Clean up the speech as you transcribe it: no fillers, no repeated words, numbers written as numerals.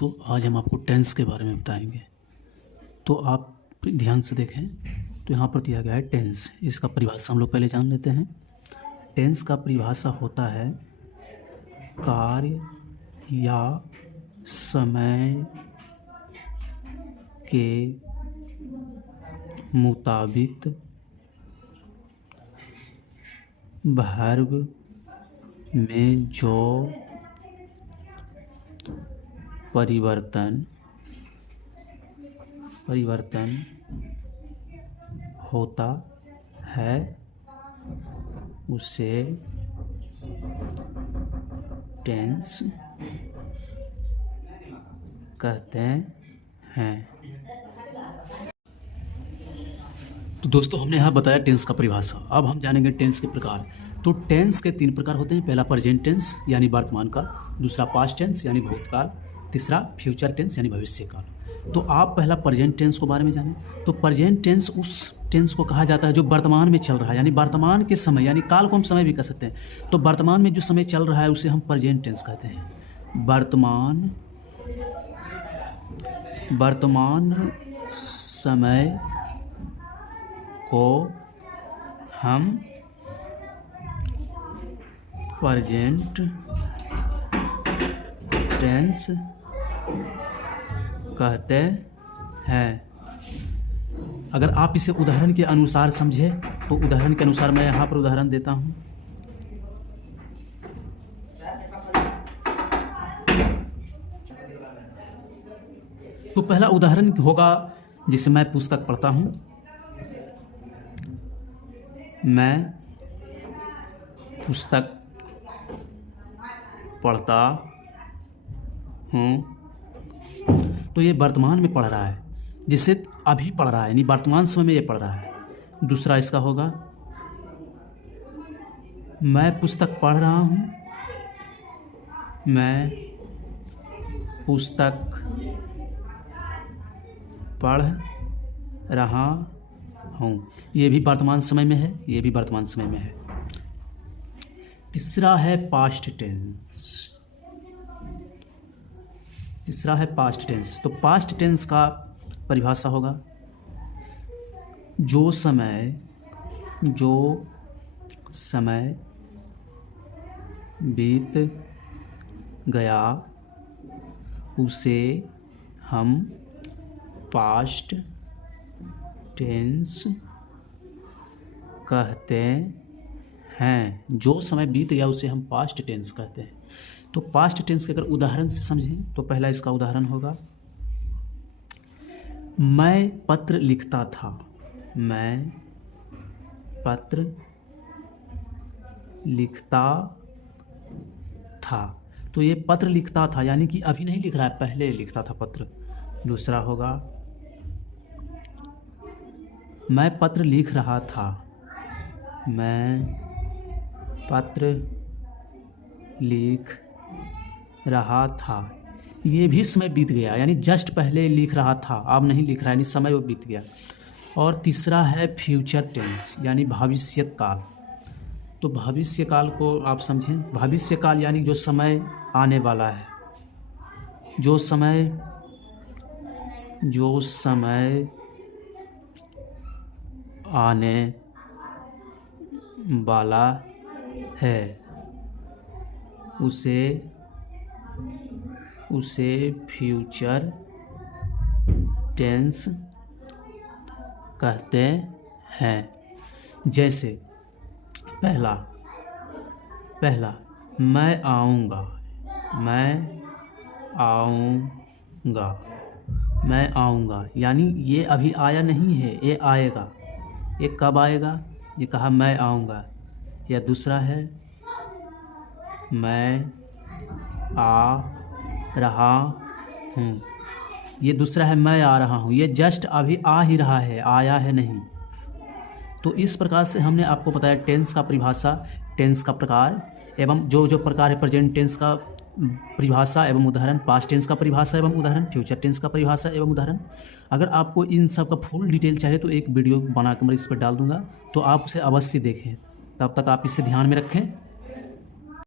दोस्तों, आज हम आपको टेंस के बारे में बताएंगे। तो आप ध्यान से देखें तो यहाँ पर दिया गया है टेंस। इसका परिभाषा हम लोग पहले जान लेते हैं। टेंस का परिभाषा होता है कार्य या समय के मुताबिक वर्ब में जो परिवर्तन होता है उसे टेंस कहते हैं। तो दोस्तों, हमने यहाँ बताया टेंस का परिभाषा। अब हम जानेंगे टेंस के प्रकार। तो टेंस के 3 प्रकार होते हैं। पहला प्रेजेंट टेंस यानी वर्तमान काल, दूसरा पास्ट टेंस यानी भूतकाल, तीसरा फ्यूचर टेंस यानी भविष्य काल। तो आप पहला प्रेजेंट टेंस के बारे में जानें। तो प्रेजेंट टेंस उस टेंस को कहा जाता है जो वर्तमान में चल रहा है, यानी वर्तमान के समय, यानी काल को हम समय भी कह सकते हैं। तो वर्तमान में जो समय चल रहा है उसे हम प्रेजेंट टेंस कहते हैं। वर्तमान समय को हम प्रेजेंट टेंस कहते हैं। अगर आप इसे उदाहरण के अनुसार समझें तो उदाहरण के अनुसार मैं यहाँ पर उदाहरण देता हूँ। तो पहला उदाहरण होगा, जिसे मैं पुस्तक पढ़ता हूँ। मैं पुस्तक पढ़ता हूँ। तो ये वर्तमान में पढ़ रहा है, जिससे अभी पढ़ रहा है, यानी वर्तमान समय में ये पढ़ रहा है। दूसरा इसका होगा, मैं पुस्तक पढ़ रहा हूँ। मैं पुस्तक पढ़ रहा हूँ। ये भी वर्तमान समय में है, ये भी वर्तमान समय में है। तीसरा है पास्ट टेंस। तो पास्ट टेंस का परिभाषा होगा, जो समय बीत गया उसे हम पास्ट टेंस कहते हैं। जो समय बीत गया उसे हम पास्ट टेंस कहते हैं। तो पास्ट टेंस के अगर उदाहरण से समझें तो पहला इसका उदाहरण होगा, मैं पत्र लिखता था। मैं पत्र लिखता था। तो ये पत्र लिखता था यानी कि अभी नहीं लिख रहा है, पहले लिखता था पत्र। दूसरा होगा, मैं पत्र लिख रहा था। मैं पत्र लिख रहा था। ये भी समय बीत गया, यानी जस्ट पहले लिख रहा था, अब नहीं लिख रहा है, यानी समय वो बीत गया। और तीसरा है फ्यूचर टेंस यानी भविष्य काल। तो भविष्य काल को आप समझें। भविष्य काल यानी जो समय आने वाला है, जो समय आने वाला है उसे फ्यूचर टेंस कहते हैं। जैसे पहला मैं आऊँगा, यानी ये अभी आया नहीं है, ये आएगा। ये कब आएगा? ये कहा मैं आऊँगा। या दूसरा है, मैं आ रहा हूँ। ये दूसरा है, मैं आ रहा हूँ। ये जस्ट अभी आ ही रहा है, आया है नहीं। तो इस प्रकार से हमने आपको बताया टेंस का परिभाषा, टेंस का प्रकार एवं जो प्रकार है प्रेजेंट टेंस का परिभाषा एवं उदाहरण, पास्ट टेंस का परिभाषा एवं उदाहरण, फ्यूचर टेंस का परिभाषा एवं उदाहरण। अगर आपको इन सब का फुल डिटेल चाहिए तो एक वीडियो बनाकर मैं इस पर डाल दूंगा, तो आप उसे अवश्य देखें। तब तक आप इसे ध्यान में रखें।